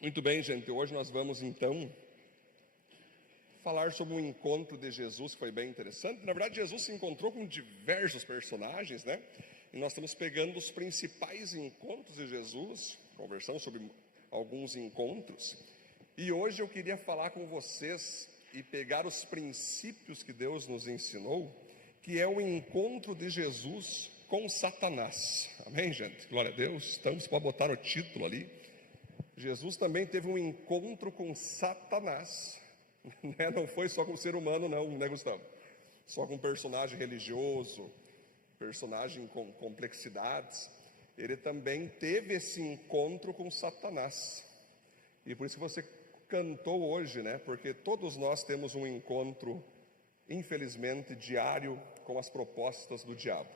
Muito bem, gente, hoje nós vamos então falar sobre um encontro de Jesus que foi bem interessante. Na verdade, Jesus se encontrou com diversos personagens, né? E nós estamos pegando os principais encontros de Jesus, conversando sobre alguns encontros. E hoje eu queria falar com vocês e pegar os princípios que Deus nos ensinou, que é o encontro de Jesus com Satanás. Amém, gente? Glória a Deus. Estamos para botar o título ali. Jesus também teve um encontro com Satanás, né? Não foi só com o ser humano não, né, Gustavo? Só com um personagem religioso, personagem com complexidades. Ele também teve esse encontro com Satanás. E por isso que você cantou hoje, né? Porque todos nós temos um encontro, infelizmente, diário com as propostas do diabo.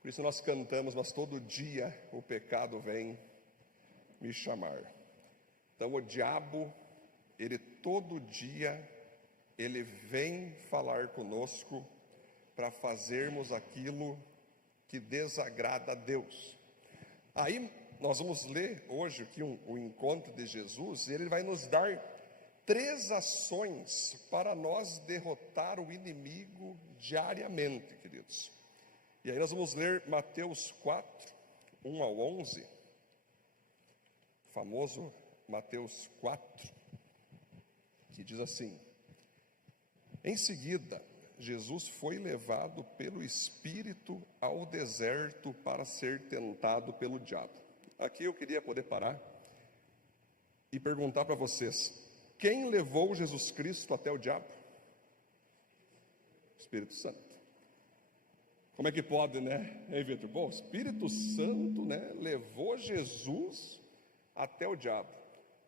Por isso nós cantamos, mas todo dia o pecado vem me chamar. Então o diabo, ele todo dia, ele vem falar conosco para fazermos aquilo que desagrada a Deus. Aí nós vamos ler hoje aqui o encontro de Jesus, e ele vai nos dar 3 ações para nós derrotar o inimigo diariamente, queridos. E aí nós vamos ler Mateus 4, 1 ao 11, famoso Mateus 4, que diz assim: em seguida, Jesus foi levado pelo Espírito ao deserto para ser tentado pelo diabo. Aqui eu queria poder parar e perguntar para vocês: quem levou Jesus Cristo até o diabo? O Espírito Santo. Como é que pode, né, hein, Vitor? Bom, o Espírito Santo, né, levou Jesus até o diabo.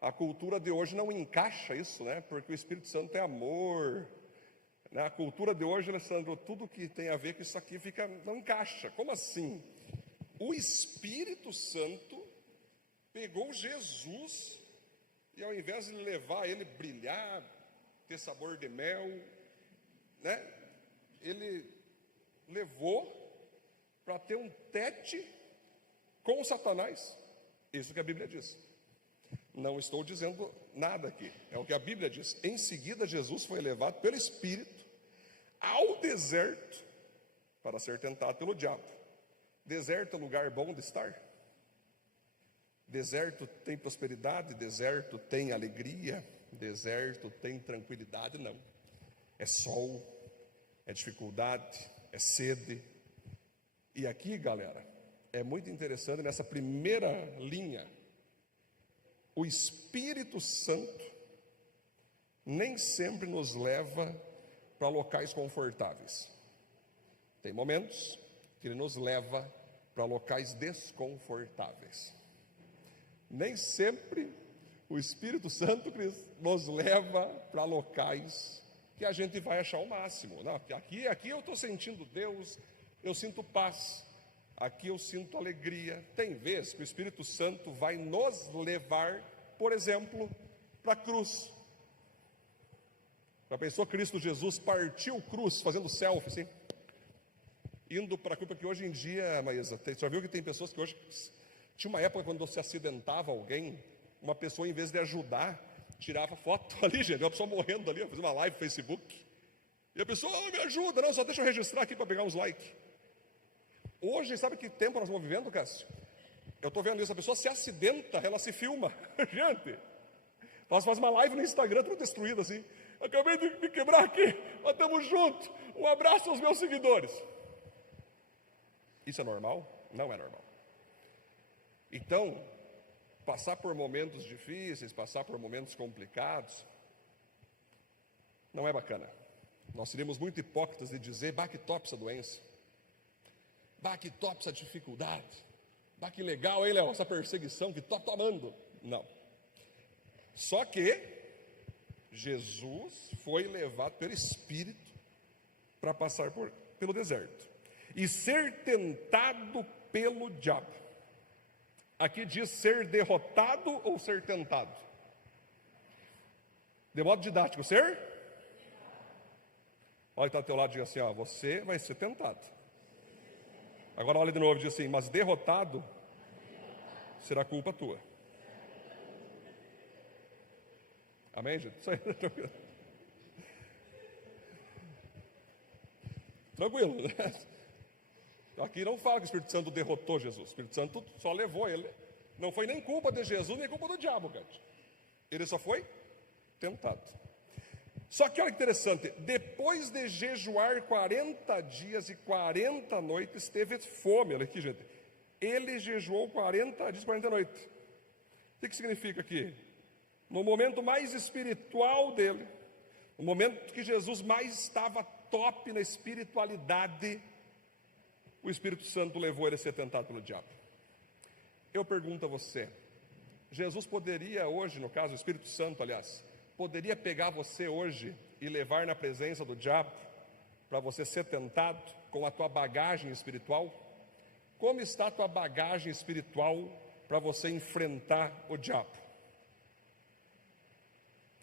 A cultura de hoje não encaixa isso, né? Porque o Espírito Santo é amor. A cultura de hoje, Alessandro, tudo que tem a ver com isso aqui não encaixa. Como assim? O Espírito Santo pegou Jesus e ao invés de levar ele brilhar, ter sabor de mel, né? Ele levou para ter um tete com Satanás. Isso que a Bíblia diz. Não estou dizendo nada aqui, é o que a Bíblia diz. Em seguida, Jesus foi levado pelo Espírito ao deserto para ser tentado pelo diabo. Deserto é lugar bom de estar? Deserto tem prosperidade, deserto tem alegria, deserto tem tranquilidade? Não. É sol, é dificuldade, é sede. E aqui, galera, é muito interessante nessa primeira linha. O Espírito Santo nem sempre nos leva para locais confortáveis. Tem momentos que ele nos leva para locais desconfortáveis. Nem sempre o Espírito Santo nos leva para locais que a gente vai achar o máximo. Não, aqui eu estou sentindo Deus, eu sinto paz, aqui eu sinto alegria. Tem vezes que o Espírito Santo vai nos levar, por exemplo, para a cruz. A pessoa, Cristo Jesus partiu cruz, fazendo selfie, assim, indo para a cruz, porque hoje em dia, Maísa, você já viu que tem pessoas que hoje, tinha uma época quando se acidentava alguém, uma pessoa em vez de ajudar, tirava foto ali, gente, uma pessoa morrendo ali, fazia uma live no Facebook, e a pessoa, me ajuda, não, só deixa eu registrar aqui para pegar uns likes. Hoje, sabe que tempo nós estamos vivendo, Cássio? Eu estou vendo isso, a pessoa se acidenta, ela se filma, gente, faz uma live no Instagram, tudo destruído assim, acabei de me quebrar aqui, mas estamos juntos, um abraço aos meus seguidores. Isso é normal? Não é normal. Então, passar por momentos difíceis, passar por momentos complicados, não é bacana. Nós seríamos muito hipócritas de dizer, que top essa doença, que top essa dificuldade, que legal, hein, Léo, essa perseguição, que top, tô amando. Não. Só que Jesus foi levado pelo Espírito para passar pelo deserto e ser tentado pelo diabo. Aqui diz ser derrotado ou ser tentado? De modo didático, ser? Olha, está ao teu lado e diz assim, você vai ser tentado. Agora olha de novo e diz assim, mas derrotado será culpa tua. Amém, gente? Isso aí, tranquilo. Tranquilo, né? Aqui não fala que o Espírito Santo derrotou Jesus. O Espírito Santo só levou ele. Não foi nem culpa de Jesus, nem culpa do diabo, gente. Ele só foi tentado. Só que olha que interessante, depois de jejuar 40 dias e 40 noites, teve fome. Olha aqui, gente. Ele jejuou 40 dias e 40 noites. O que significa aqui? No momento mais espiritual dele, no momento que Jesus mais estava top na espiritualidade, o Espírito Santo levou ele a ser tentado pelo diabo. Eu pergunto a você, Jesus poderia hoje, no caso o Espírito Santo, aliás, poderia pegar você hoje e levar na presença do diabo para você ser tentado com a tua bagagem espiritual? Como está a tua bagagem espiritual para você enfrentar o diabo?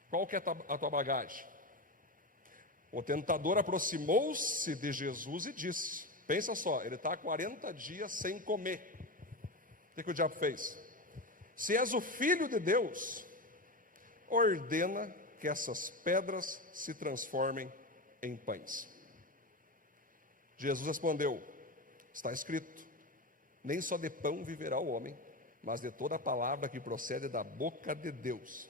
Qual que é a tua bagagem? O tentador aproximou-se de Jesus e disse, pensa só, ele está há 40 dias sem comer. O que o diabo fez? Se és o Filho de Deus, ordena que essas pedras se transformem em pães. Jesus respondeu, está escrito, nem só de pão viverá o homem, mas de toda a palavra que procede da boca de Deus.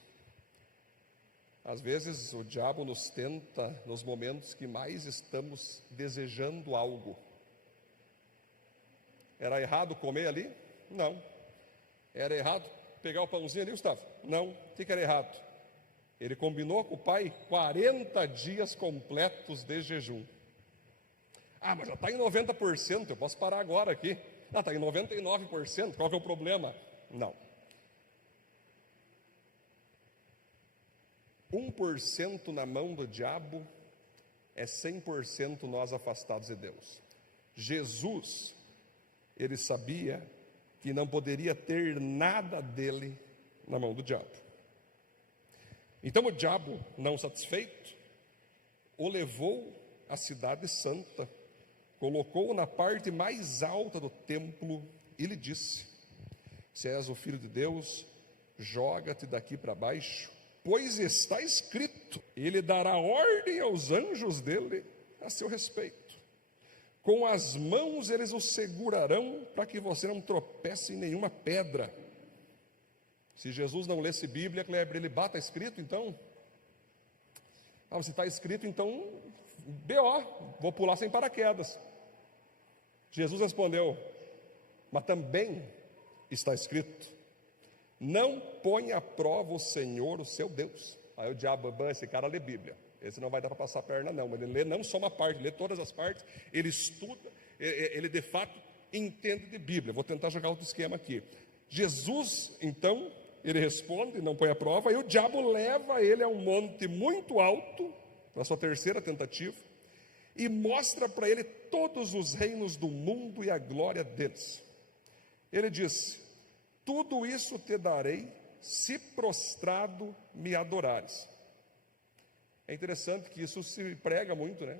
Às vezes o diabo nos tenta nos momentos que mais estamos desejando algo. Era errado comer ali? Não. Era errado pegar o pãozinho ali, Gustavo? Não. O que era errado? Ele combinou com o pai 40 dias completos de jejum. Ah, mas já está em 90%, eu posso parar agora aqui. Ah, está em 99%, qual que é o problema? Não. 1% na mão do diabo é 100% nós afastados de Deus. Jesus, ele sabia que não poderia ter nada dele na mão do diabo. Então o diabo, não satisfeito, o levou à cidade santa, colocou-o na parte mais alta do templo e lhe disse, se és o Filho de Deus, joga-te daqui para baixo, pois está escrito, ele dará ordem aos anjos dele a seu respeito. Com as mãos eles o segurarão para que você não tropece em nenhuma pedra. Se Jesus não lesse Bíblia, Kleber, ele bata escrito, então? Ah, se está escrito, então, B.O., vou pular sem paraquedas. Jesus respondeu, mas também está escrito, não põe à prova o Senhor, o seu Deus. Aí o diabo, esse cara lê Bíblia, esse não vai dar para passar a perna não, mas ele lê não só uma parte, ele lê todas as partes, ele estuda, ele de fato entende de Bíblia. Vou tentar jogar outro esquema aqui. Jesus, então, ele responde, não põe à prova, e o diabo leva ele a um monte muito alto, na sua terceira tentativa, e mostra para ele todos os reinos do mundo e a glória deles. Ele disse, tudo isso te darei, se prostrado me adorares. É interessante que isso se prega muito, né?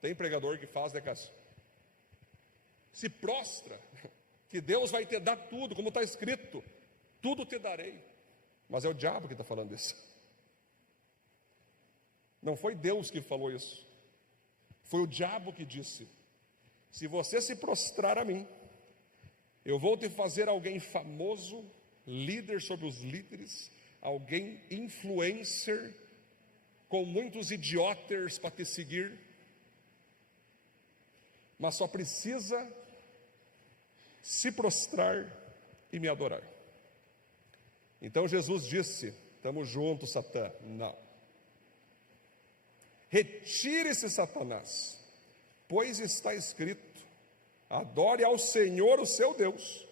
Tem pregador que faz, né, Cássio? Se prostra, que Deus vai te dar tudo, como está escrito, tudo te darei. Mas é o diabo que está falando isso. Não foi Deus que falou isso. Foi o diabo que disse, se você se prostrar a mim, eu vou te fazer alguém famoso, líder sobre os líderes, alguém influencer, com muitos idiotas para te seguir, mas só precisa se prostrar e me adorar. Então Jesus disse, estamos juntos, Satã. Não. Retire-se, Satanás, pois está escrito, adore ao Senhor, o seu Deus,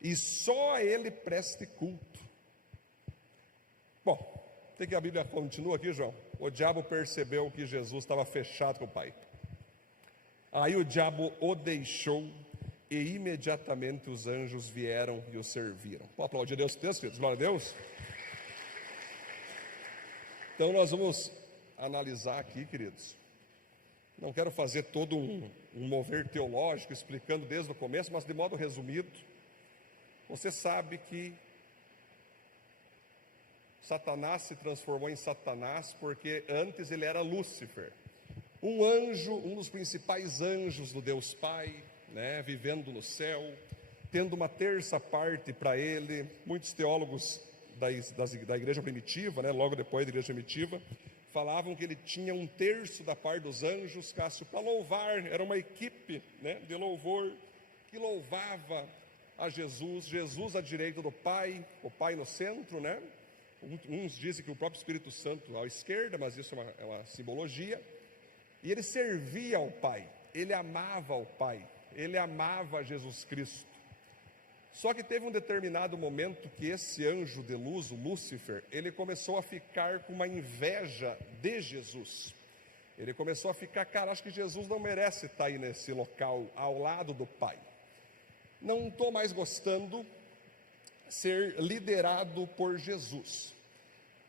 e só a Ele preste culto. Bom, o que a Bíblia continua aqui, João? O diabo percebeu que Jesus estava fechado com o Pai. Aí o diabo o deixou e imediatamente os anjos vieram e o serviram. Pode aplaudir Deus, texto, queridos? Glória a Deus. Então nós vamos analisar aqui, queridos. Não quero fazer todo um mover teológico, explicando desde o começo, mas de modo resumido. Você sabe que Satanás se transformou em Satanás porque antes ele era Lúcifer, um anjo, um dos principais anjos do Deus Pai, né, vivendo no céu, tendo uma terça parte para ele. Muitos teólogos da igreja primitiva, né, logo depois da igreja primitiva, falavam que ele tinha um terço da parte dos anjos, Cássio, para louvar. Era uma equipe, né, de louvor que louvava a Jesus, Jesus à direita do Pai, o Pai no centro, né? Uns dizem que o próprio Espírito Santo à esquerda, mas isso é uma simbologia. E ele servia ao Pai, ele amava ao Pai, ele amava Jesus Cristo. Só que teve um determinado momento que esse anjo de luz, o Lúcifer, ele começou a ficar com uma inveja de Jesus. Ele começou a ficar, cara, acho que Jesus não merece estar aí nesse local, ao lado do Pai. Não estou mais gostando de ser liderado por Jesus.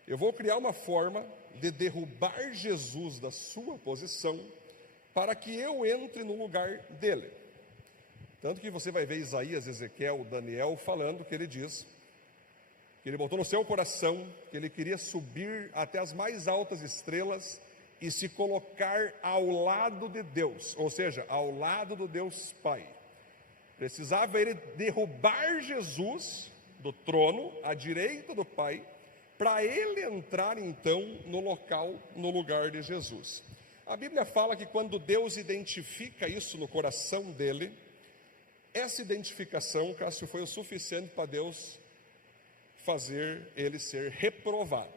Eu vou criar uma forma de derrubar Jesus da sua posição, para que eu entre no lugar dele. Tanto que você vai ver Isaías, Ezequiel, Daniel falando que ele diz, que ele botou no seu coração, que ele queria subir até as mais altas estrelas e se colocar ao lado de Deus, ou seja, ao lado do Deus Pai. Precisava ele derrubar Jesus do trono, à direita do Pai, para ele entrar então no local, no lugar de Jesus. A Bíblia fala que quando Deus identifica isso no coração dele, essa identificação, Cássio, foi o suficiente para Deus fazer ele ser reprovado.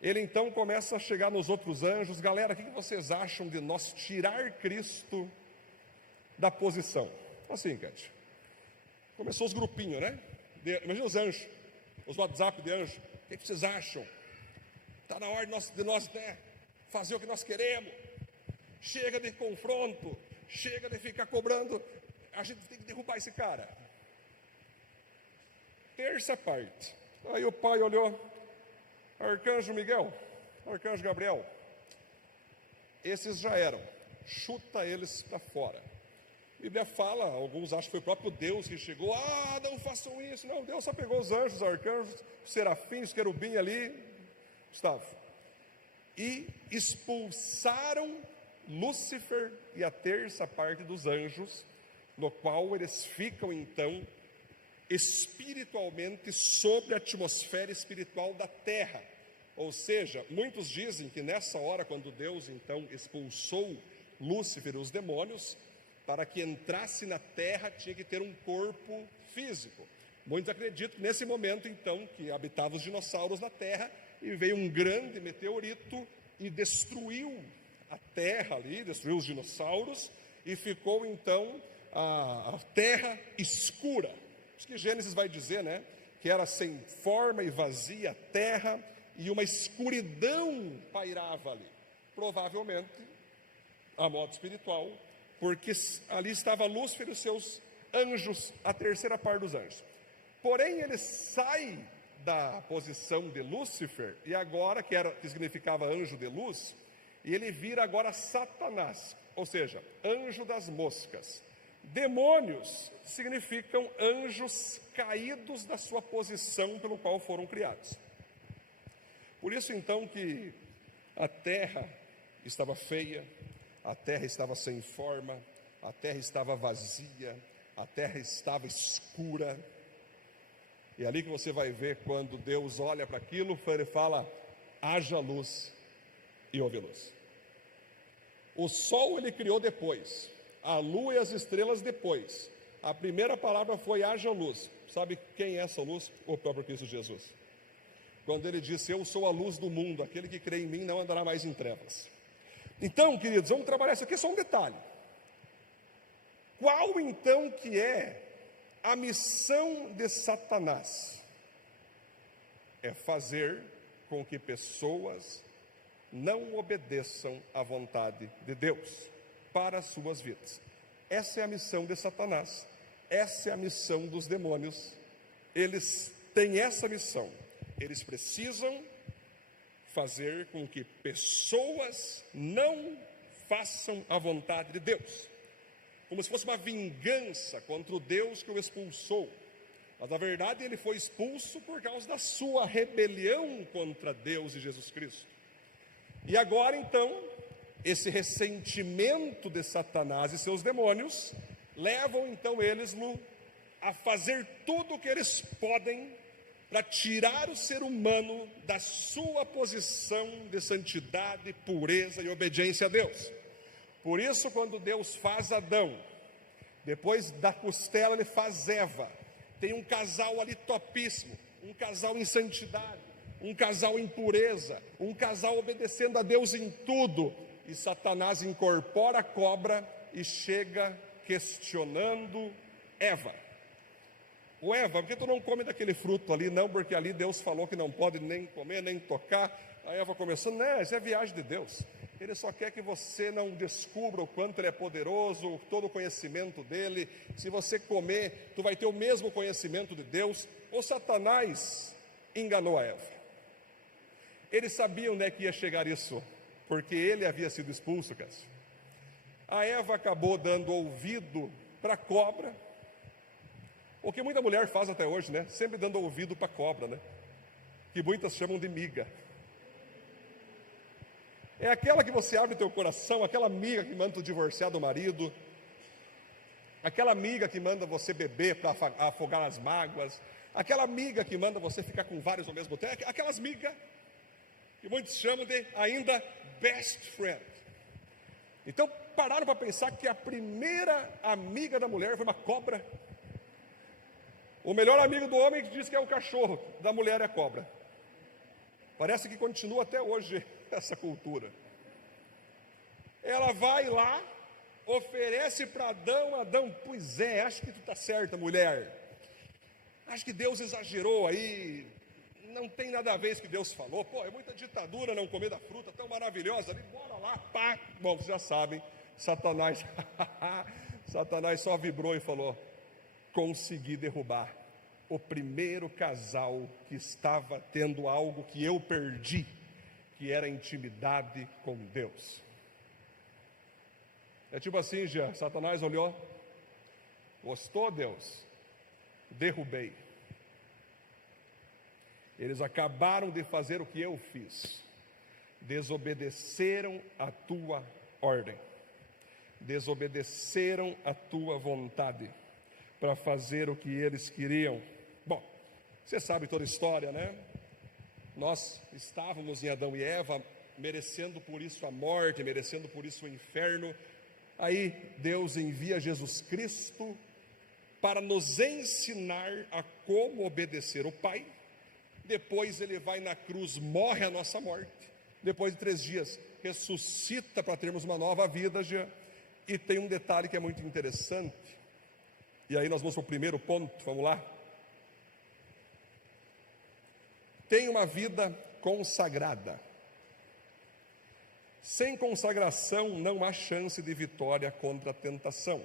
Ele então começa a chegar nos outros anjos: galera, o que vocês acham de nós tirar Cristo da posição? Assim, Cássio, começou os grupinhos, né? Imagina os anjos, os WhatsApp de anjos. O que vocês acham? Está na hora de nós, né, fazer o que nós queremos. Chega de confronto, chega de ficar cobrando. A gente tem que derrubar esse cara. Terça parte. Aí o Pai olhou: Arcanjo Miguel, Arcanjo Gabriel, esses já eram, chuta eles para fora. A Bíblia fala, alguns acham que foi o próprio Deus que chegou: não façam isso. Não, Deus só pegou os anjos, os arcanjos, os serafins, os querubins ali, Gustavo, e expulsaram Lúcifer e a terça parte dos anjos, no qual eles ficam então espiritualmente sobre a atmosfera espiritual da terra. Ou seja, muitos dizem que nessa hora, quando Deus então expulsou Lúcifer e os demônios, para que entrasse na terra tinha que ter um corpo físico. Muitos acreditam que nesse momento então que habitavam os dinossauros na terra, e veio um grande meteorito e destruiu a terra ali, destruiu os dinossauros, e ficou então a terra escura. Por isso que Gênesis vai dizer, né, que era sem forma e vazia a terra, e uma escuridão pairava ali, provavelmente a modo espiritual, porque ali estava Lúcifer e os seus anjos, a terceira parte dos anjos. Porém, ele sai da posição de Lúcifer, e agora, que significava anjo de luz, e ele vira agora Satanás, ou seja, anjo das moscas. Demônios significam anjos caídos da sua posição pelo qual foram criados. Por isso então que a terra estava feia, a terra estava sem forma, a terra estava vazia, a terra estava escura. E ali que você vai ver, quando Deus olha para aquilo, ele fala: haja luz, e houve luz. O sol ele criou depois, a lua e as estrelas depois. A primeira palavra foi haja luz. Sabe quem é essa luz? O próprio Cristo Jesus. Quando ele disse: eu sou a luz do mundo, aquele que crê em mim não andará mais em trevas. Então, queridos, vamos trabalhar isso aqui, é só um detalhe. Qual então que é a missão de Satanás? É fazer com que pessoas não obedeçam à vontade de Deus para as suas vidas. Essa é a missão de Satanás, essa é a missão dos demônios. Eles têm essa missão, eles precisam fazer com que pessoas não façam a vontade de Deus, como se fosse uma vingança contra o Deus que o expulsou. Mas na verdade ele foi expulso por causa da sua rebelião contra Deus e Jesus Cristo. E agora então, esse ressentimento de Satanás e seus demônios levam então eles a fazer tudo o que eles podem para tirar o ser humano da sua posição de santidade, pureza e obediência a Deus. Por isso, quando Deus faz Adão, depois da costela ele faz Eva, tem um casal ali topíssimo, um casal em santidade, um casal em pureza, um casal obedecendo a Deus em tudo, e Satanás incorpora a cobra e chega questionando Eva. Ô Eva, por que tu não come daquele fruto ali? Não, porque ali Deus falou que não pode nem comer, nem tocar. A Eva começou, não, isso é viagem de Deus. Ele só quer que você não descubra o quanto Ele é poderoso, todo o conhecimento dEle. Se você comer, tu vai ter o mesmo conhecimento de Deus. O Satanás enganou a Eva. Eles sabiam, né, que ia chegar isso, porque ele havia sido expulso, Cássio. A Eva acabou dando ouvido para a cobra, o que muita mulher faz até hoje, né? Sempre dando ouvido para a cobra, né? Que muitas chamam de miga. É aquela que você abre teu coração, aquela amiga que manda tu divorciar do marido, aquela amiga que manda você beber para afogar as mágoas, aquela amiga que manda você ficar com vários ao mesmo tempo, aquelas migas que muitos chamam de ainda best friend. Então pararam para pensar que a primeira amiga da mulher foi uma cobra. O melhor amigo do homem que diz que é o cachorro, da mulher é a cobra. Parece que continua até hoje essa cultura. Ela vai lá, oferece para Adão, pois é, acho que tu está certa, mulher. Acho que Deus exagerou aí, não tem nada a ver isso que Deus falou. Pô, é muita ditadura não comer da fruta tão maravilhosa ali, bora lá, pá. Bom, vocês já sabem, Satanás só vibrou e falou, consegui derrubar o primeiro casal que estava tendo algo que eu perdi, que era intimidade com Deus. É tipo assim, já, Satanás olhou, gostou, Deus? Derrubei. Eles acabaram de fazer o que eu fiz, desobedeceram a tua ordem, desobedeceram a tua vontade, para fazer o que eles queriam. Bom, você sabe toda a história, né? Nós estávamos em Adão e Eva, merecendo por isso a morte, merecendo por isso o inferno. Aí Deus envia Jesus Cristo para nos ensinar a como obedecer o Pai. Depois ele vai na cruz, morre a nossa morte. Depois de 3 dias, ressuscita para termos uma nova vida. E tem um detalhe que é muito interessante. E aí nós vamos para o primeiro ponto, vamos lá. Tem uma vida consagrada. Sem consagração não há chance de vitória contra a tentação.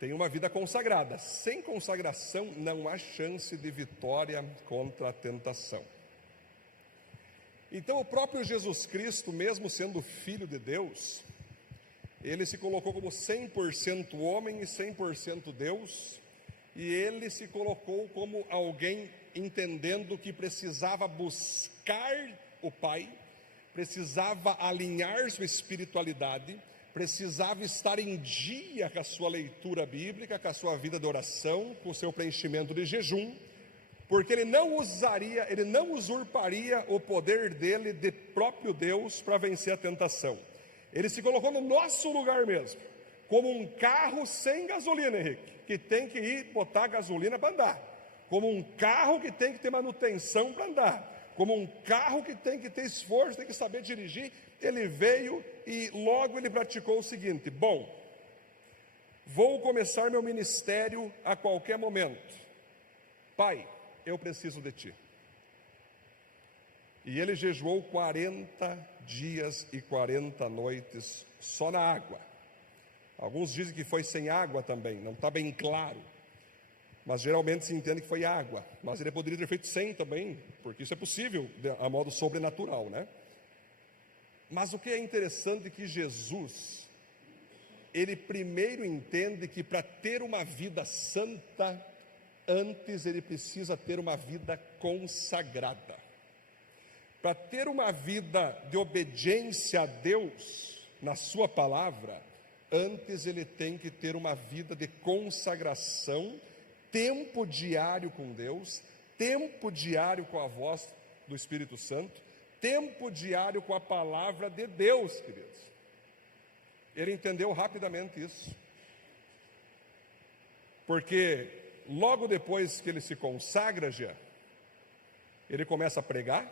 Tem uma vida consagrada. Sem consagração não há chance de vitória contra a tentação. Então o próprio Jesus Cristo, mesmo sendo Filho de Deus, ele se colocou como 100% homem e 100% Deus, e ele se colocou como alguém entendendo que precisava buscar o Pai, precisava alinhar sua espiritualidade, precisava estar em dia com a sua leitura bíblica, com a sua vida de oração, com o seu preenchimento de jejum, porque ele não usurparia o poder dele de próprio Deus para vencer a tentação. Ele se colocou no nosso lugar mesmo, como um carro sem gasolina, Henrique, que tem que ir botar gasolina para andar, como um carro que tem que ter manutenção para andar, como um carro que tem que ter esforço, tem que saber dirigir. Ele veio e logo ele praticou o seguinte: bom, vou começar meu ministério a qualquer momento. Pai, eu preciso de ti. E ele jejuou 40 dias e 40 noites só na água. Alguns dizem que foi sem água também, não está bem claro. Mas geralmente se entende que foi água. Mas ele poderia ter feito sem também, porque isso é possível a modo sobrenatural, né? Mas o que é interessante é que Jesus, ele primeiro entende que para ter uma vida santa, antes ele precisa ter uma vida consagrada. Para ter uma vida de obediência a Deus, na sua palavra, antes ele tem que ter uma vida de consagração, tempo diário com Deus, tempo diário com a voz do Espírito Santo, tempo diário com a palavra de Deus, queridos. Ele entendeu rapidamente isso. Porque logo depois que ele se consagra, já, ele começa a pregar,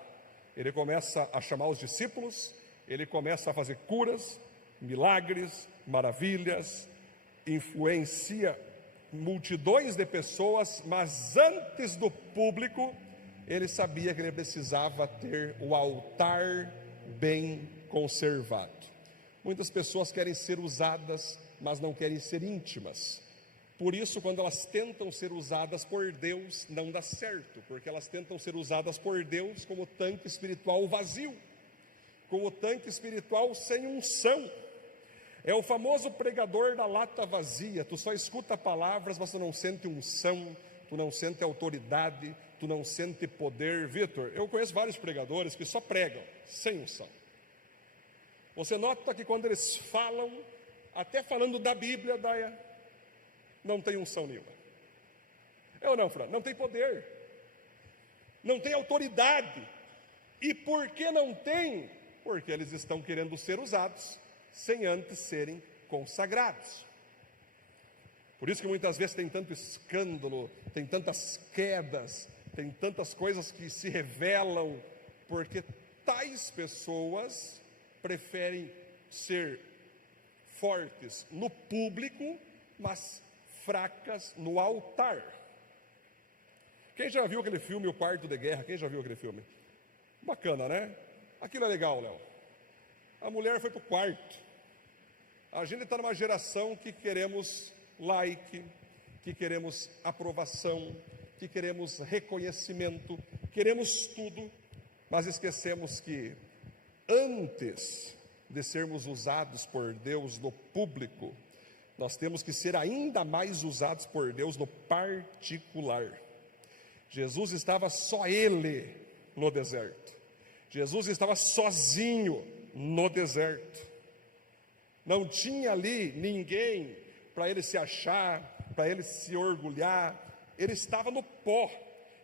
ele começa a chamar os discípulos, ele começa a fazer curas, milagres, maravilhas, influencia multidões de pessoas, mas antes do público, ele sabia que ele precisava ter o altar bem conservado. Muitas pessoas querem ser usadas, mas não querem ser íntimas. Por isso, quando elas tentam ser usadas por Deus, não dá certo, porque elas tentam ser usadas por Deus como tanque espiritual vazio, como tanque espiritual sem unção. É o famoso pregador da lata vazia. Tu só escuta palavras, mas tu não sente unção, tu não sente autoridade, tu não sente poder. Vitor, eu conheço vários pregadores que só pregam, sem unção. Você nota que quando eles falam, até falando da Bíblia, não tem unção nenhuma. É ou não, Fran? Não tem poder, não tem autoridade. E por que não tem? Porque eles estão querendo ser usados, sem antes serem consagrados. Por isso que muitas vezes tem tanto escândalo, tem tantas quedas, tem tantas coisas que se revelam, porque tais pessoas preferem ser fortes no público, mas fracas no altar. Quem já viu aquele filme O Quarto de Guerra? Quem já viu aquele filme? Bacana, né? Aquilo é legal, Léo. A mulher foi para o quarto. A gente está numa geração que queremos like, que queremos aprovação, que queremos reconhecimento, queremos tudo, mas esquecemos que antes de sermos usados por Deus no público, nós temos que ser ainda mais usados por Deus no particular. Jesus estava só ele no deserto. Jesus estava sozinho no deserto. Não tinha ali ninguém para ele se achar, para ele se orgulhar. Ele estava no pó.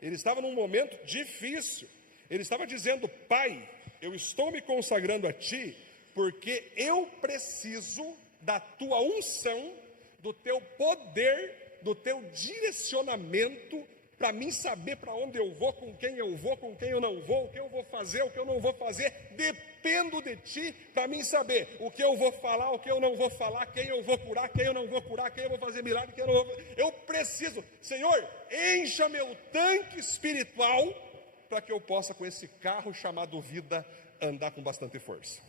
Ele estava num momento difícil. Ele estava dizendo: Pai, eu estou me consagrando a Ti, porque eu preciso da Tua unção, do Teu poder, do Teu direcionamento, para mim saber para onde eu vou, com quem eu não vou, o que eu vou fazer, o que eu não vou fazer. Dependo de Ti para mim saber o que eu vou falar, o que eu não vou falar, quem eu vou curar, quem eu não vou curar, quem eu vou fazer milagre, quem eu não vou. Eu preciso, Senhor, encha meu tanque espiritual para que eu possa, com esse carro chamado vida, andar com bastante força.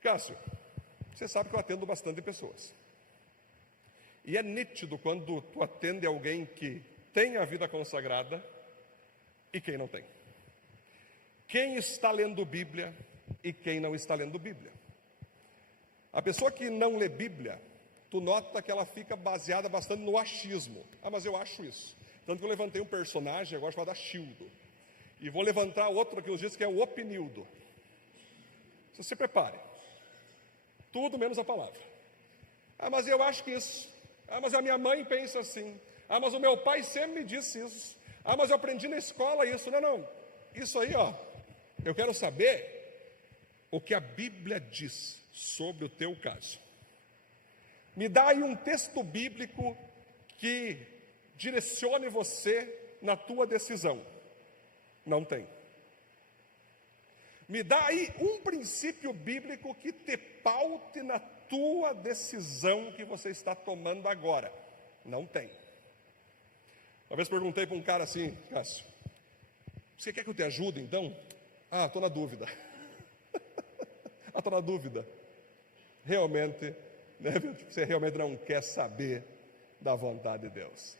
Cássio, você sabe que eu atendo bastante pessoas. E é nítido quando tu atende alguém que tem a vida consagrada e quem não tem. Quem está lendo Bíblia e quem não está lendo Bíblia. A pessoa que não lê Bíblia, tu nota que ela fica baseada bastante no achismo. Ah, mas eu acho isso. Tanto que eu levantei um personagem agora chamado Achildo. E vou levantar outro aqui nos dias que é o Opinildo. Você se prepare. Tudo menos a palavra. Ah, mas eu acho que isso. Ah, mas a minha mãe pensa assim. Ah, mas o meu pai sempre me disse isso. Ah, mas eu aprendi na escola isso. Não. Isso aí, ó. Eu quero saber o que a Bíblia diz sobre o teu caso. Me dá aí um texto bíblico que direcione você na tua decisão. Não tem. Me dá aí um princípio bíblico que te paute na tua decisão que você está tomando agora. Não tem. Uma vez perguntei para um cara assim: Cássio, você quer que eu te ajude então? Ah, estou na dúvida. Estou na dúvida. Realmente, né, você realmente não quer saber da vontade de Deus.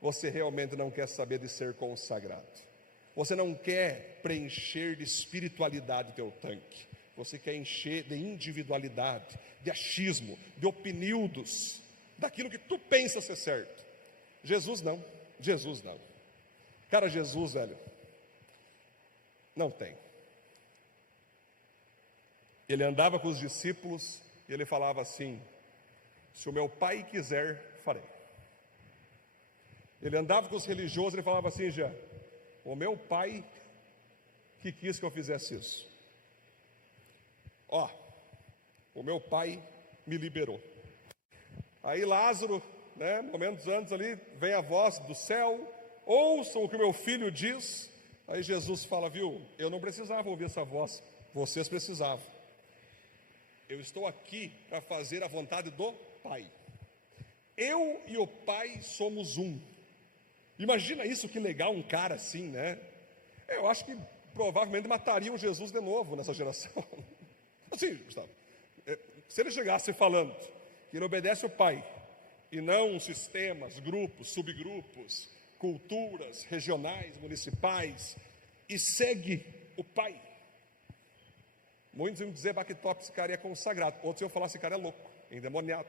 Você realmente não quer saber de ser consagrado. Você não quer preencher de espiritualidade o teu tanque. você quer encher de individualidade, de achismo, de opiniúdos, daquilo que tu pensa ser certo. Jesus não, Jesus não. Cara, Jesus, velho, não tem. Ele andava com os discípulos e ele falava assim: se o meu Pai quiser, farei. Ele andava com os religiosos e ele falava assim: já, o meu Pai que quis que eu fizesse isso. Ó, o meu Pai me liberou. Aí Lázaro, né, momentos antes ali, vem a voz do céu: ouçam o que o meu filho diz. Aí Jesus fala: viu, eu não precisava ouvir essa voz, vocês precisavam. Eu estou aqui para fazer a vontade do Pai. Eu e o Pai somos um. Imagina isso, que legal, um cara assim, né? Eu acho que provavelmente matariam Jesus de novo nessa geração. Assim, Gustavo, se ele chegasse falando que ele obedece o Pai, e não sistemas, grupos, subgrupos, culturas regionais, municipais, e segue o Pai. Muitos iam dizer: Bactop, esse cara é consagrado. Outros iam falar: esse cara é louco, endemoniado,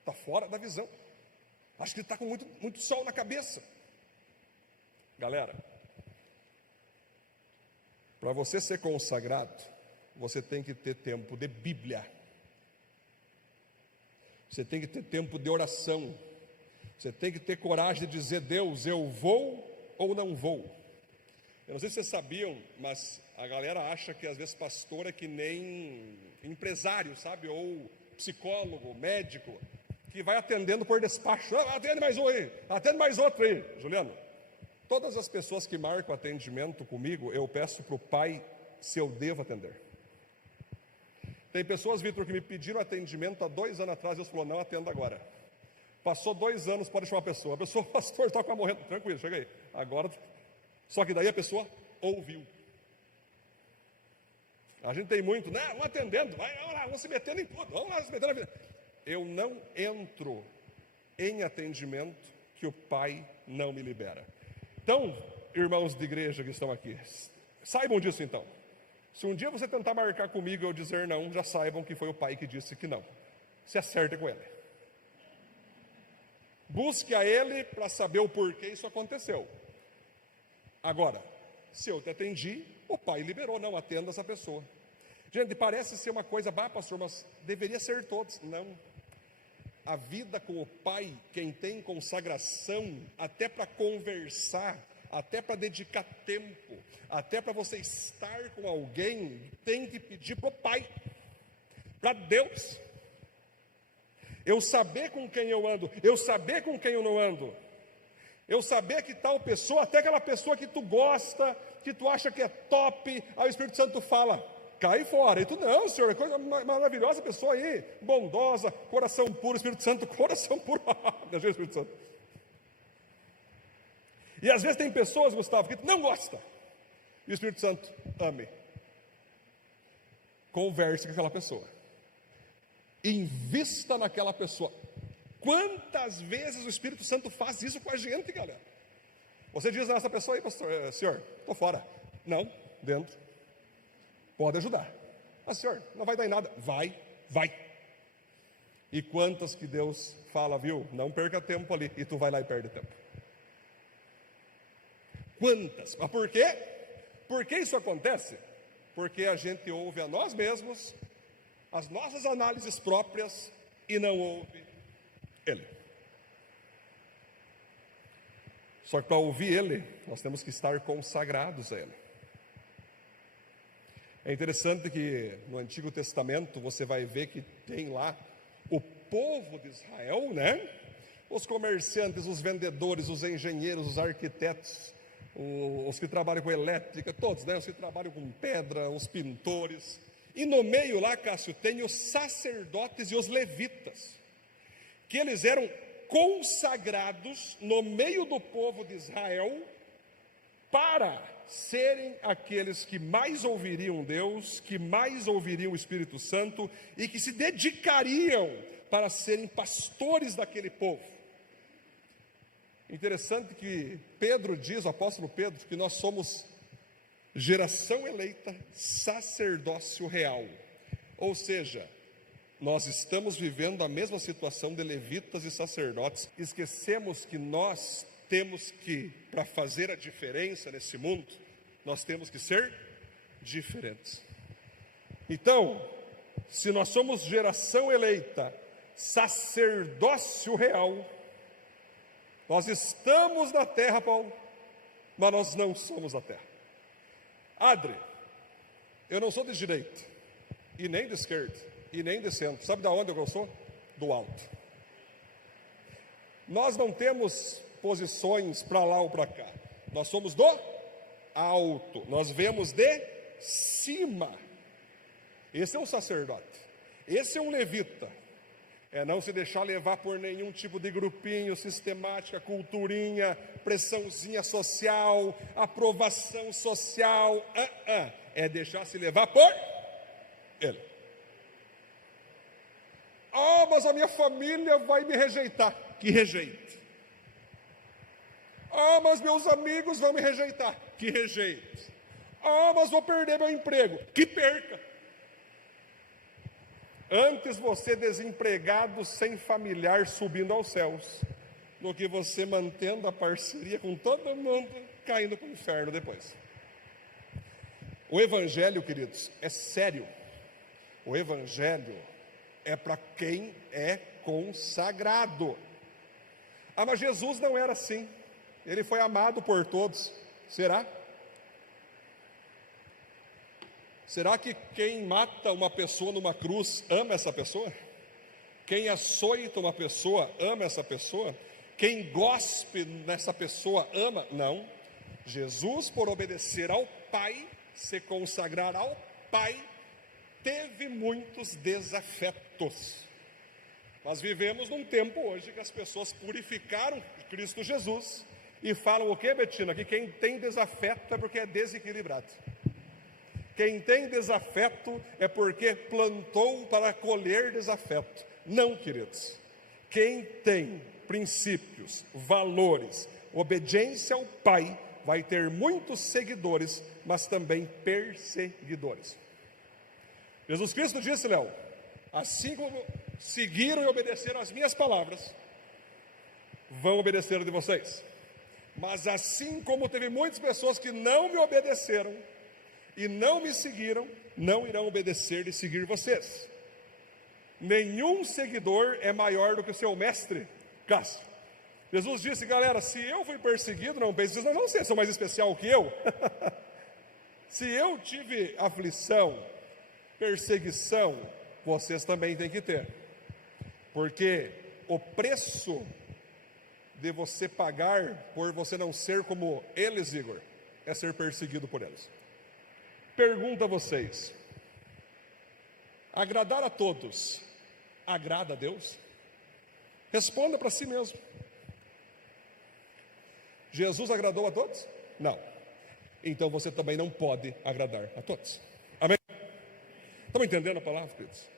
está fora da visão. Acho que ele está com muito sol na cabeça. Galera, para você ser consagrado, você tem que ter tempo de Bíblia. Você tem que ter tempo de oração. Você tem que ter coragem de dizer: Deus, eu vou ou não vou. Eu não sei se vocês sabiam, mas a galera acha que às vezes pastor é que nem empresário, sabe? Ou psicólogo, médico, que vai atendendo por despacho. Atende mais um aí, atende mais outro aí. Juliano, todas as pessoas que marcam atendimento comigo, eu peço para o Pai se eu devo atender. Tem pessoas, Vitor, que me pediram atendimento há 2 anos atrás, Deus falou: não, atenda agora. Passou 2 anos, pode chamar a pessoa. Pastor, está quase morrendo. Tranquilo, chega aí. Agora, só que daí a pessoa ouviu. A gente tem muito, né? Vamos atendendo, vamos lá, vamos se metendo em tudo, vamos lá se metendo na vida. Eu não entro em atendimento que o Pai não me libera. Então, irmãos de igreja que estão aqui, saibam disso então. Se um dia você tentar marcar comigo e eu dizer não, já saibam que foi o Pai que disse que não. Se acerte com Ele. Busque a Ele para saber o porquê isso aconteceu. Agora, se eu te atendi, o Pai liberou, não atenda essa pessoa. Gente, parece ser uma coisa, pastor, mas deveria ser todos. Não. A vida com o Pai, quem tem consagração, até para conversar, até para dedicar tempo, até para você estar com alguém, tem que pedir para o Pai, para Deus. Eu saber com quem eu ando, eu saber com quem eu não ando, eu saber que tal pessoa, até aquela pessoa que tu gosta, que tu acha que é top, aí o Espírito Santo fala: cai fora. E tu: não, Senhor, é coisa maravilhosa a pessoa aí, bondosa, coração puro, Espírito Santo, coração puro, Espírito Santo. E às vezes tem pessoas, Gustavo, que tu não gosta, e o Espírito Santo: ame. Converse com aquela pessoa, invista naquela pessoa. Quantas vezes o Espírito Santo faz isso com a gente, galera? Você diz a essa pessoa aí: pastor, senhor, estou fora. Não, dentro. Pode ajudar. Mas senhor, não vai dar em nada. Vai. E quantas que Deus fala: viu, não perca tempo ali, e tu vai lá e perde tempo. Quantas? Mas por quê? Por que isso acontece? Porque a gente ouve a nós mesmos, as nossas análises próprias, e não ouve Ele. Só que para ouvir Ele, nós temos que estar consagrados a Ele. É interessante que no Antigo Testamento você vai ver que tem lá o povo de Israel, né? Os comerciantes, os vendedores, os engenheiros, os arquitetos, os que trabalham com elétrica, todos, né? Os que trabalham com pedra, os pintores. E no meio lá, Cássio, tem os sacerdotes e os levitas, que eles eram consagrados no meio do povo de Israel para serem aqueles que mais ouviriam Deus, que mais ouviriam o Espírito Santo e que se dedicariam para serem pastores daquele povo. Interessante que Pedro diz, o apóstolo Pedro, que nós somos geração eleita, sacerdócio real. Ou seja, nós estamos vivendo a mesma situação de levitas e sacerdotes. Esquecemos que nós temos que, para fazer a diferença nesse mundo, nós temos que ser diferentes. Então, se nós somos geração eleita, sacerdócio real, nós estamos na terra, Paulo, mas nós não somos da terra. Adri, eu não sou de direita, e nem de esquerda, e nem de centro. Sabe de onde eu sou? Do alto. Nós não temos posições para lá ou para cá. Nós somos do alto. Nós vemos de cima. Esse é um sacerdote. Esse é um levita. É não se deixar levar por nenhum tipo de grupinho, sistemática, culturinha, pressãozinha social, aprovação social. É deixar se levar por ele. Mas a minha família vai me rejeitar. Que rejeite. Mas meus amigos vão me rejeitar. Que rejeite. Mas vou perder meu emprego. Que perca. Antes você desempregado, sem familiar, subindo aos céus, do que você mantendo a parceria com todo mundo, caindo para o inferno depois. O Evangelho, queridos, é sério. O Evangelho é para quem é consagrado. Mas Jesus não era assim. Ele foi amado por todos. Será? Será que quem mata uma pessoa numa cruz ama essa pessoa? Quem açoita uma pessoa ama essa pessoa? Quem gospe nessa pessoa ama? Não. Jesus, por obedecer ao Pai, se consagrar ao Pai, teve muitos desafetos. Nós vivemos num tempo hoje que as pessoas purificaram Cristo Jesus e falam o que, Betina? Que quem tem desafeto é porque é desequilibrado. Quem tem desafeto é porque plantou para colher desafeto. Não, queridos. Quem tem princípios, valores, obediência ao Pai, vai ter muitos seguidores, mas também perseguidores. Jesus Cristo disse, Léo, assim como seguiram e obedeceram as minhas palavras, vão obedecer a de vocês. Mas assim como teve muitas pessoas que não me obedeceram e não me seguiram, não irão obedecer e seguir vocês. Nenhum seguidor é maior do que o seu mestre, Cássio. Jesus disse, galera, se eu fui perseguido, não pense, vocês não vão ser, são mais especial que eu. Se eu tive aflição, perseguição, vocês também têm que ter. Porque o preço de você pagar por você não ser como eles, Igor, é ser perseguido por eles. Pergunto a vocês: agradar a todos agrada a Deus? Responda para si mesmo. Jesus agradou a todos? Não. Então você também não pode agradar a todos. Amém? Estão entendendo a palavra, queridos?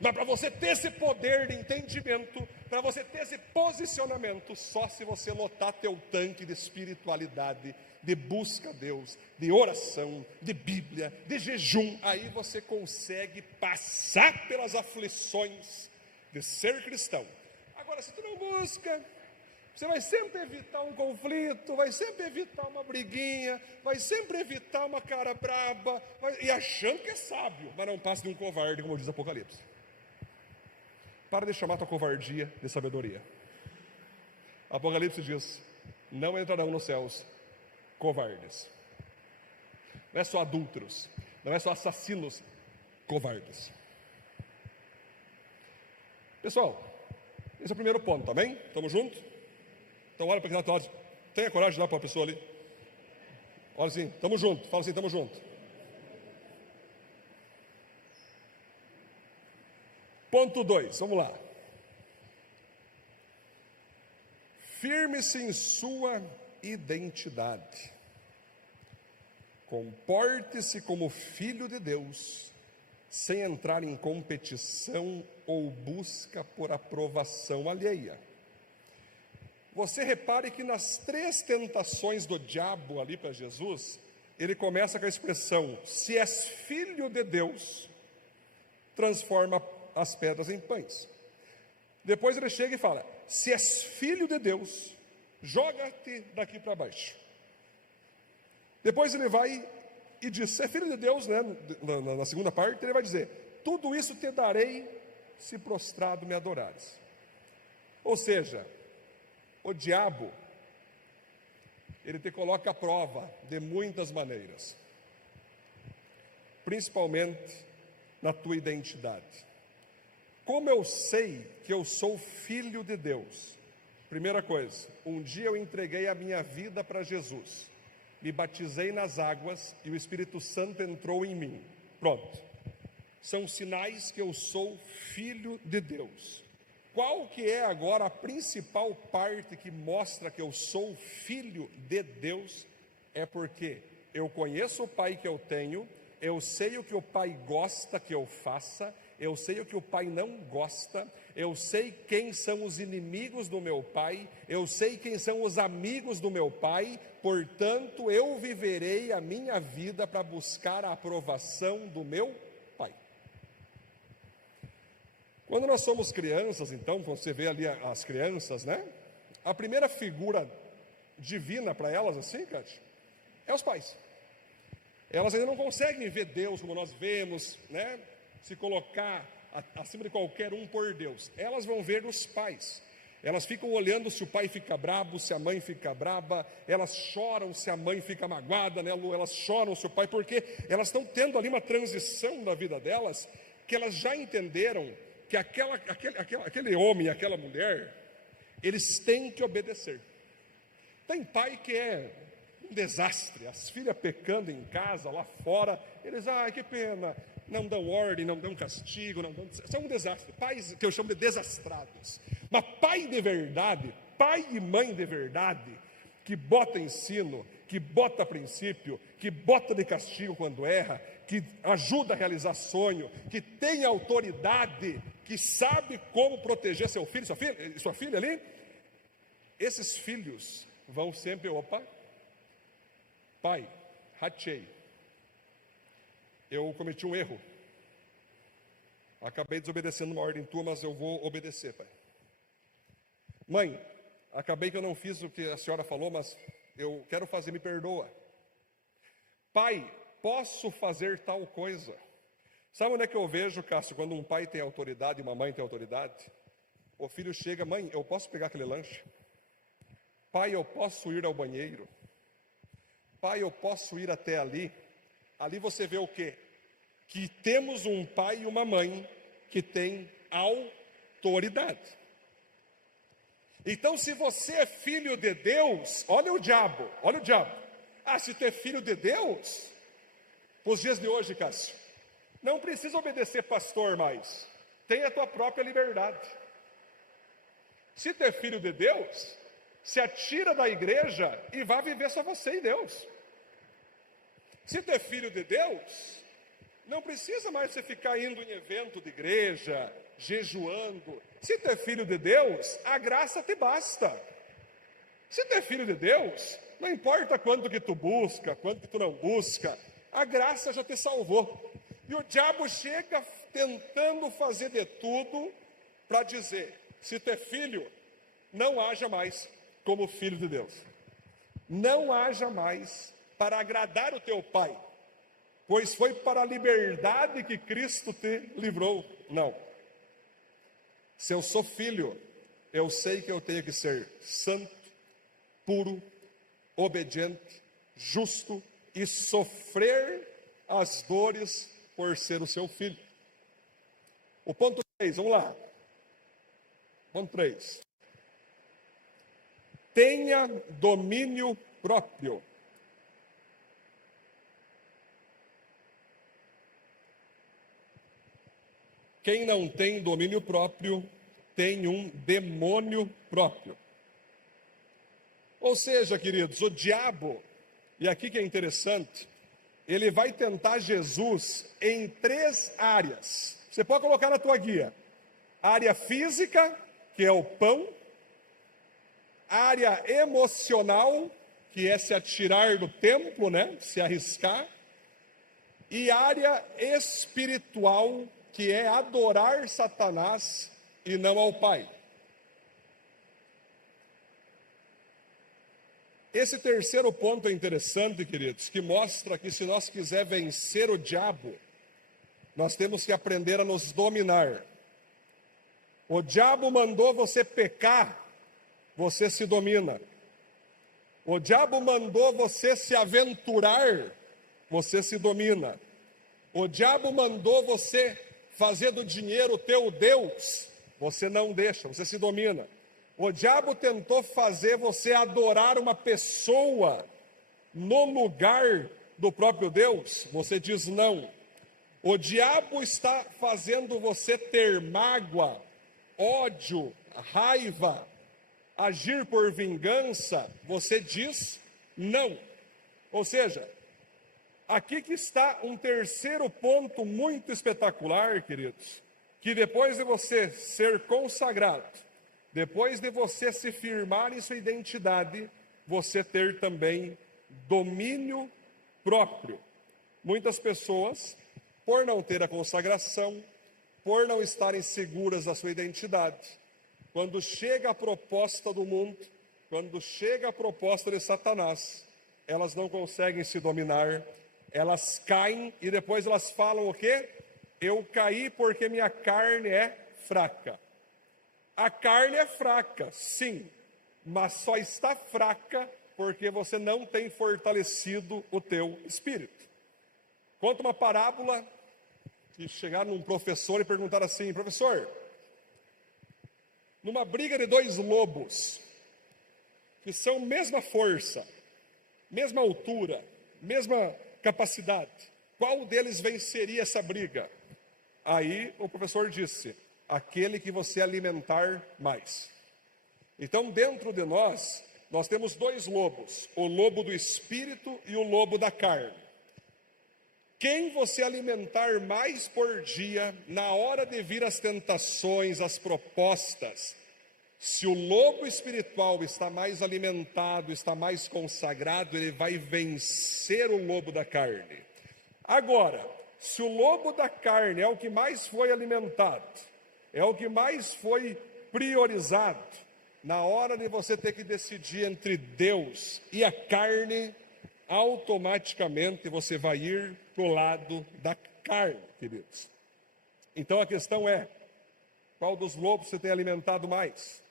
Mas para você ter esse poder de entendimento, para você ter esse posicionamento, só se você lotar teu tanque de espiritualidade, de busca a Deus, de oração, de Bíblia, de jejum, aí você consegue passar pelas aflições de ser cristão. Agora, se tu não busca, você vai sempre evitar um conflito, vai sempre evitar uma briguinha, vai sempre evitar uma cara braba, e achando que é sábio, mas não passa de um covarde, como diz Apocalipse. Para de chamar tua covardia de sabedoria. Apocalipse diz: não entrarão nos céus covardes. Não é só adúlteros, não é só assassinos, covardes. Pessoal, esse é o primeiro ponto, amém? Estamos juntos? Então olha para quem está do lado, tenha coragem de dar para a pessoa ali. Olha assim, estamos juntos, fala assim, estamos juntos. Ponto 2, vamos lá. Firme-se em sua identidade. Comporte-se como filho de Deus, sem entrar em competição ou busca por aprovação alheia. Você repare que nas 3 tentações do diabo ali para Jesus, ele começa com a expressão: se és filho de Deus, transforma as pedras em pães. Depois ele chega e fala: se és filho de Deus, joga-te daqui para baixo. Depois ele vai e diz: se é filho de Deus, né, na segunda parte, ele vai dizer: tudo isso te darei se prostrado me adorares. Ou seja, o diabo, ele te coloca à prova de muitas maneiras, principalmente na tua identidade. Como eu sei que eu sou filho de Deus? Primeira coisa, um dia eu entreguei a minha vida para Jesus, me batizei nas águas e o Espírito Santo entrou em mim. Pronto. São sinais que eu sou filho de Deus. Qual que é agora a principal parte que mostra que eu sou filho de Deus? É porque eu conheço o Pai que eu tenho, eu sei o que o Pai gosta que eu faça, eu sei o que o Pai não gosta, eu sei quem são os inimigos do meu Pai, eu sei quem são os amigos do meu Pai, portanto eu viverei a minha vida para buscar a aprovação do meu Pai. Quando nós somos crianças, então, quando você vê ali as crianças, né? A primeira figura divina para elas, assim, Cátia, é os pais. Elas ainda não conseguem ver Deus como nós vemos, né? Se colocar acima de qualquer um por Deus. Elas vão ver os pais. Elas ficam olhando se o pai fica brabo, se a mãe fica braba. Elas choram se a mãe fica magoada, né, Lu? Elas choram se o pai, porque elas estão tendo ali uma transição na vida delas, que elas já entenderam que aquele homem e aquela mulher, eles têm que obedecer. Tem pai que é um desastre, as filhas pecando em casa, lá fora, eles, ai, que pena, não dão ordem, não dão castigo, são um desastre, pais que eu chamo de desastrados. Mas pai de verdade, pai e mãe de verdade, que bota ensino, que bota princípio, que bota de castigo quando erra, que ajuda a realizar sonho, que tem autoridade, que sabe como proteger seu filho, sua filha ali, esses filhos vão sempre, opa, pai, ratei, eu cometi um erro, acabei desobedecendo uma ordem tua, mas eu vou obedecer, pai. Mãe, acabei que eu não fiz o que a senhora falou, mas eu quero fazer, me perdoa. Pai, posso fazer tal coisa? Sabe onde é que eu vejo, Cássio, quando um pai tem autoridade e uma mãe tem autoridade? O filho chega: mãe, eu posso pegar aquele lanche? Pai, eu posso ir ao banheiro? Pai, eu posso ir até ali? Ali você vê o quê? Que temos um pai e uma mãe que tem autoridade. Então, se você é filho de Deus, olha o diabo. Ah, se tu é filho de Deus, os dias de hoje, Cássio, não precisa obedecer pastor mais, tem a tua própria liberdade. Se tu é filho de Deus, se atira da igreja e vá viver só você e Deus. Se tu é filho de Deus, não precisa mais você ficar indo em evento de igreja, jejuando. Se tu é filho de Deus, a graça te basta. Se tu é filho de Deus, não importa quanto que tu busca, quanto que tu não busca, a graça já te salvou. E o diabo chega tentando fazer de tudo para dizer: se tu é filho, não haja mais como filho de Deus. Não haja mais para agradar o teu pai, pois foi para a liberdade que Cristo te livrou. Não. Se eu sou filho, eu sei que eu tenho que ser santo, puro, obediente, justo e sofrer as dores por ser o seu filho. O ponto 3, vamos lá. Ponto 3. Tenha domínio próprio. Quem não tem domínio próprio, tem um demônio próprio. Ou seja, queridos, o diabo, e aqui que é interessante, ele vai tentar Jesus em 3 áreas. Você pode colocar na tua guia. Área física, que é o pão. Área emocional, que é se atirar do templo, né? Se arriscar. E área espiritual, que é adorar Satanás e não ao Pai. Esse terceiro ponto é interessante, queridos, que mostra que se nós quiser vencer o diabo, nós temos que aprender a nos dominar. O diabo mandou você pecar, você se domina. O diabo mandou você se aventurar, você se domina. O diabo mandou você fazer do dinheiro teu Deus, você não deixa, você se domina. O diabo tentou fazer você adorar uma pessoa no lugar do próprio Deus, você diz não. O diabo está fazendo você ter mágoa, ódio, raiva, agir por vingança, você diz não. Ou seja, aqui que está um terceiro ponto muito espetacular, queridos, que depois de você ser consagrado, depois de você se firmar em sua identidade, você ter também domínio próprio. Muitas pessoas, por não ter a consagração, por não estarem seguras da sua identidade, quando chega a proposta do mundo, quando chega a proposta de Satanás, elas não conseguem se dominar, elas caem e depois elas falam o quê? Eu caí porque minha carne é fraca. A carne é fraca, sim, mas só está fraca porque você não tem fortalecido o teu espírito. Conta uma parábola que chegaram num professor e perguntaram assim: professor, numa briga de dois lobos, que são mesma força, mesma altura, mesma capacidade, qual deles venceria essa briga? Aí o professor disse: aquele que você alimentar mais. Então, dentro de nós temos dois lobos, o lobo do espírito e o lobo da carne. Quem você alimentar mais por dia, na hora de vir as tentações, as propostas, se o lobo espiritual está mais alimentado, está mais consagrado, ele vai vencer o lobo da carne. Agora, se o lobo da carne é o que mais foi alimentado, é o que mais foi priorizado, na hora de você ter que decidir entre Deus e a carne, automaticamente você vai ir para o lado da carne, queridos. Então a questão é, qual dos lobos você tem alimentado mais?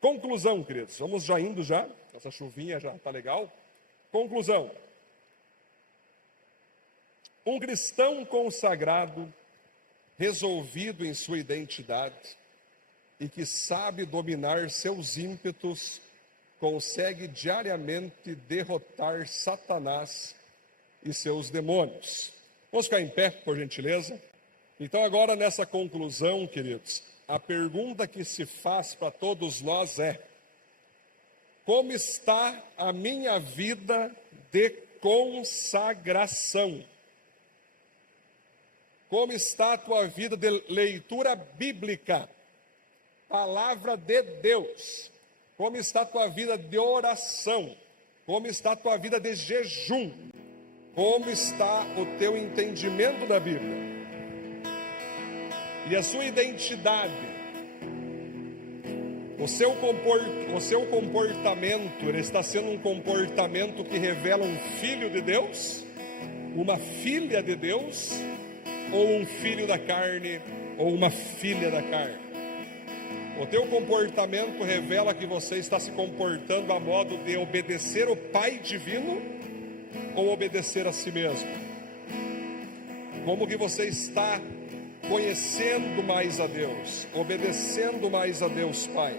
Conclusão, queridos, vamos já indo já, essa chuvinha já está legal. Conclusão: um cristão consagrado, resolvido em sua identidade e que sabe dominar seus ímpetos, consegue diariamente derrotar Satanás e seus demônios. Vamos ficar em pé, por gentileza? Então agora nessa conclusão, queridos, a pergunta que se faz para todos nós é: como está a minha vida de consagração? Como está a tua vida de leitura bíblica? Palavra de Deus. Como está a tua vida de oração? Como está a tua vida de jejum? Como está o teu entendimento da Bíblia? E a sua identidade? O seu comportamento, ele está sendo um comportamento que revela um filho de Deus? Uma filha de Deus? Ou um filho da carne? Ou uma filha da carne? O teu comportamento revela que você está se comportando a modo de obedecer o Pai Divino ou obedecer a si mesmo? Como que você está conhecendo mais a Deus, obedecendo mais a Deus Pai?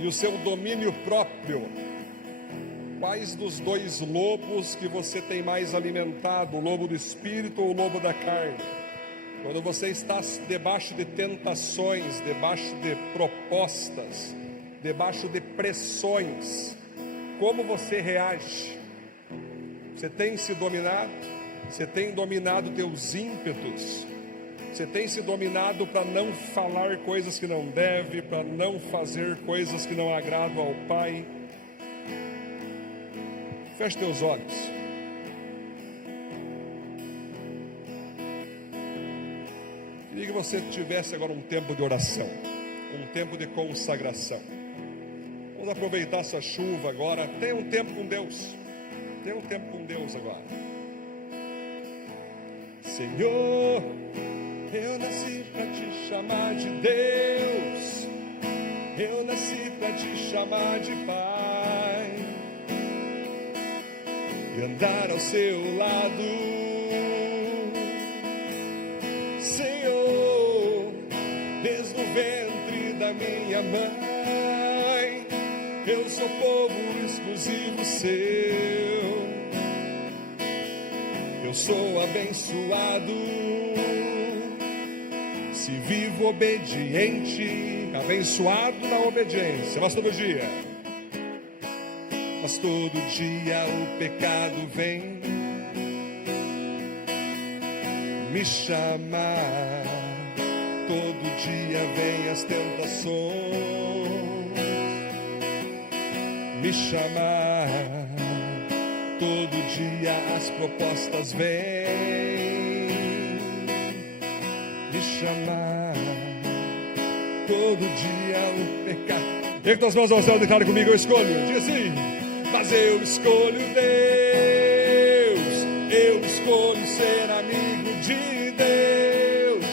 E o seu domínio próprio? Quais dos dois lobos que você tem mais alimentado, o lobo do espírito ou o lobo da carne? Quando você está debaixo de tentações, debaixo de propostas, debaixo de pressões, como você reage? Você tem se dominado? Você tem dominado teus ímpetos? Você tem se dominado para não falar coisas que não deve, para não fazer coisas que não agradam ao Pai. Feche teus olhos. Queria que você tivesse agora um tempo de oração, um tempo de consagração. Vamos aproveitar essa chuva agora. Tenha um tempo com Deus. Tenha um tempo com Deus agora. Senhor, eu nasci para te chamar de Deus. Eu nasci para te chamar de Pai e andar ao seu lado. Senhor, desde o ventre da minha mãe, eu sou povo exclusivo seu. Eu sou abençoado se vivo obediente, abençoado na obediência. Mas todo dia o pecado vem me chamar. Todo dia vem as tentações me chamar. Todo dia as propostas vêm me chamar. Todo dia o pecado. Erga as mãos ao céu, declara comigo: eu escolho. Diz assim: mas eu escolho Deus. Eu escolho ser amigo de Deus.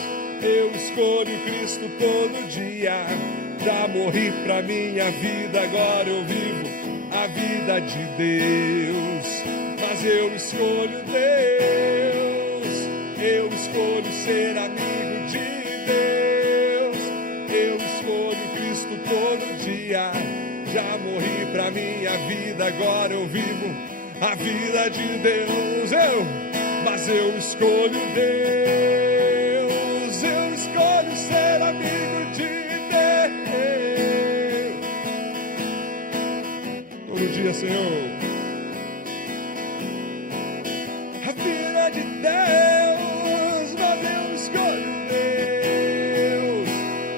Eu escolho Cristo todo dia. Já morri pra minha vida, agora eu vivo a vida de Deus. Mas eu escolho Deus. Eu escolho ser amigo de Deus. Eu escolho Cristo todo dia. Já morri pra minha vida, agora eu vivo a vida de Deus. Mas eu escolho Deus. Eu escolho ser amigo de Deus. Todo dia, Senhor. A vida de Deus, mas eu escolho Deus.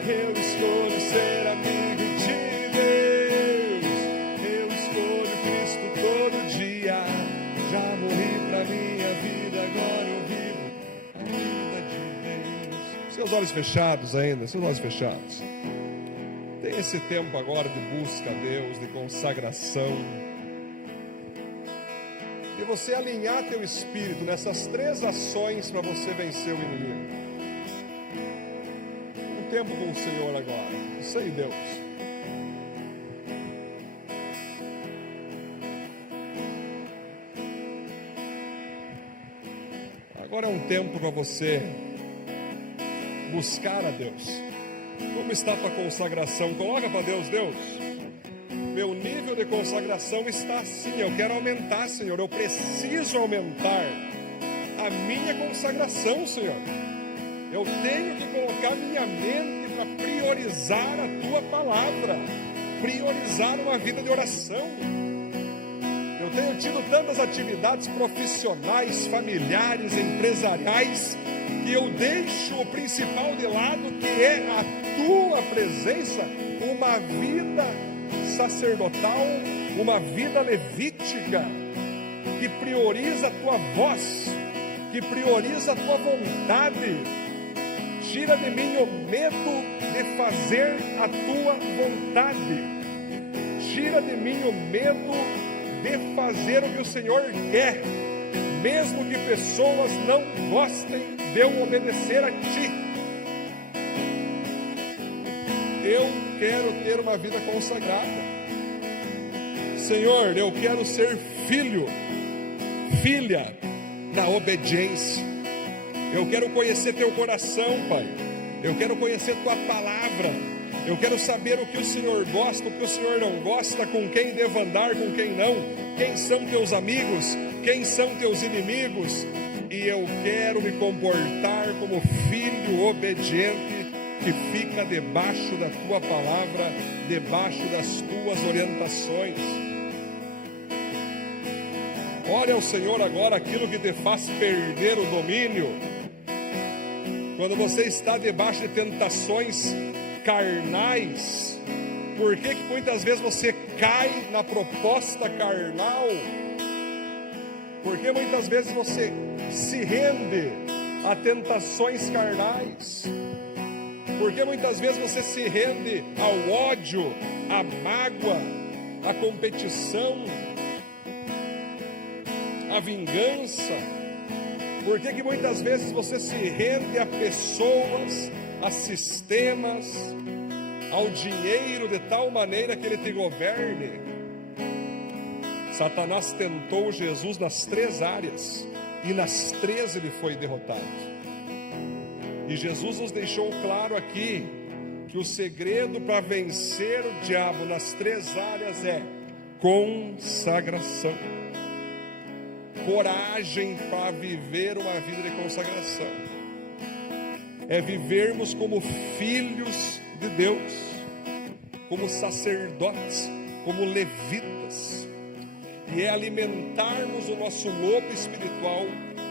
Eu escolho ser amigo de Deus. Eu escolho Cristo todo dia. Já morri pra minha vida, agora eu vivo a vida de Deus. Seus olhos fechados ainda, seus olhos fechados. Tem esse tempo agora de busca a Deus, de consagração, de você alinhar teu espírito nessas três ações para você vencer o inimigo. Um tempo com o Senhor agora. Isso aí, Deus. Agora é um tempo para você buscar a Deus. Como está a tua consagração? Coloca para Deus: Deus, meu nível de consagração está assim. Eu quero aumentar, Senhor. Eu preciso aumentar a minha consagração, Senhor. Eu tenho que colocar minha mente para priorizar a tua palavra, priorizar uma vida de oração. Eu tenho tido tantas atividades profissionais, familiares, empresariais, que eu deixo o principal de lado, que é a tua presença. Uma vida sacerdotal, uma vida levítica, que prioriza a tua voz, que prioriza a tua vontade. Tira de mim o medo de fazer a tua vontade. Tira de mim o medo de fazer o que o Senhor quer, mesmo que pessoas não gostem de eu obedecer a ti. Eu quero ter uma vida consagrada. Senhor, eu quero ser filho, filha na obediência. Eu quero conhecer teu coração, Pai. Eu quero conhecer tua palavra. Eu quero saber o que o Senhor gosta, o que o Senhor não gosta, com quem devo andar, com quem não. Quem são teus amigos, quem são teus inimigos. E eu quero me comportar como filho obediente, que fica debaixo da tua palavra, debaixo das tuas orientações. Ore ao Senhor agora aquilo que te faz perder o domínio. Quando você está debaixo de tentações carnais, por que muitas vezes você cai na proposta carnal? Por que muitas vezes você se rende a tentações carnais? Por que muitas vezes você se rende ao ódio, à mágoa, à competição, à vingança? Por que muitas vezes você se rende a pessoas, a sistemas, ao dinheiro de tal maneira que ele te governe? Satanás tentou Jesus nas 3 áreas e nas 3 ele foi derrotado. E Jesus nos deixou claro aqui que o segredo para vencer o diabo nas 3 áreas é consagração. Coragem para viver uma vida de consagração. É vivermos como filhos de Deus, como sacerdotes, como levitas. E é alimentarmos o nosso lobo espiritual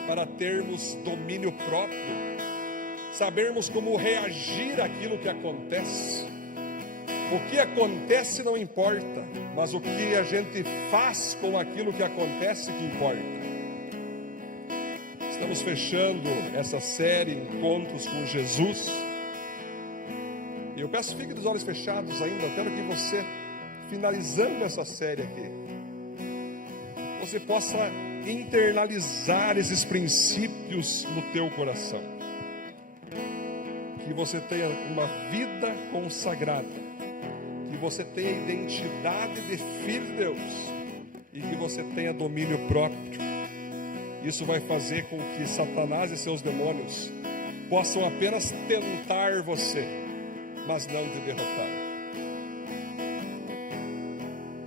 para termos domínio próprio. Sabermos como reagir àquilo que acontece. O que acontece não importa, mas o que a gente faz com aquilo que acontece que importa. Estamos fechando essa série Encontros com Jesus. E eu peço, fique dos olhos fechados ainda. Eu quero que você, finalizando essa série aqui, você possa internalizar esses princípios no teu coração. Que você tenha uma vida consagrada, que você tenha identidade de filho de Deus e que você tenha domínio próprio. Isso vai fazer com que Satanás e seus demônios possam apenas tentar você, mas não te derrotar.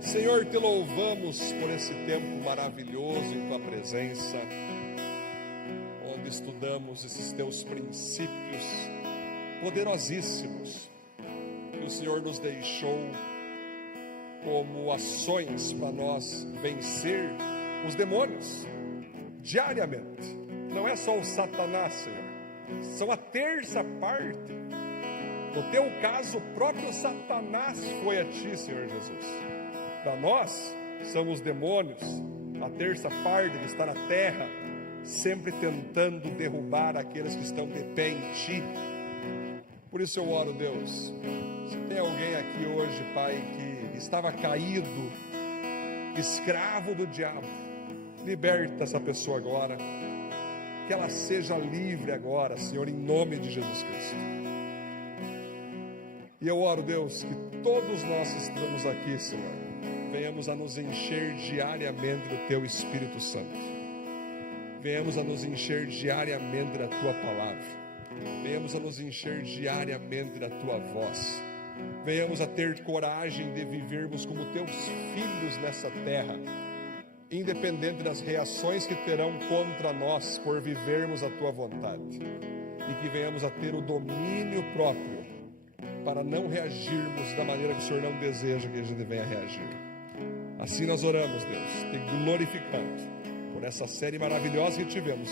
Senhor, te louvamos por esse tempo maravilhoso em tua presença, onde estudamos esses teus princípios poderosíssimos que o Senhor nos deixou como ações para nós vencer os demônios diariamente. Não é só o Satanás, Senhor, são a terça parte. No teu caso, o próprio Satanás foi a ti, Senhor Jesus. Para nós, são os demônios, a terça parte que está na terra, sempre tentando derrubar aqueles que estão de pé em ti. Por isso eu oro, Deus, se tem alguém aqui hoje, Pai, que estava caído, escravo do diabo, liberta essa pessoa agora, que ela seja livre agora, Senhor, em nome de Jesus Cristo. E eu oro, Deus, que todos nós que estamos aqui, Senhor, venhamos a nos encher diariamente do Teu Espírito Santo, venhamos a nos encher diariamente da Tua Palavra, venhamos a nos encher diariamente da Tua voz, venhamos a ter coragem de vivermos como Teus filhos nessa terra, independente das reações que terão contra nós por vivermos a Tua vontade, e que venhamos a ter o domínio próprio para não reagirmos da maneira que o Senhor não deseja que a gente venha reagir. Assim nós oramos, Deus, te glorificando por essa série maravilhosa que tivemos,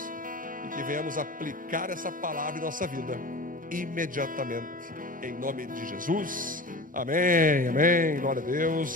e que venhamos aplicar essa palavra em nossa vida imediatamente, em nome de Jesus. Amém, amém, glória a Deus.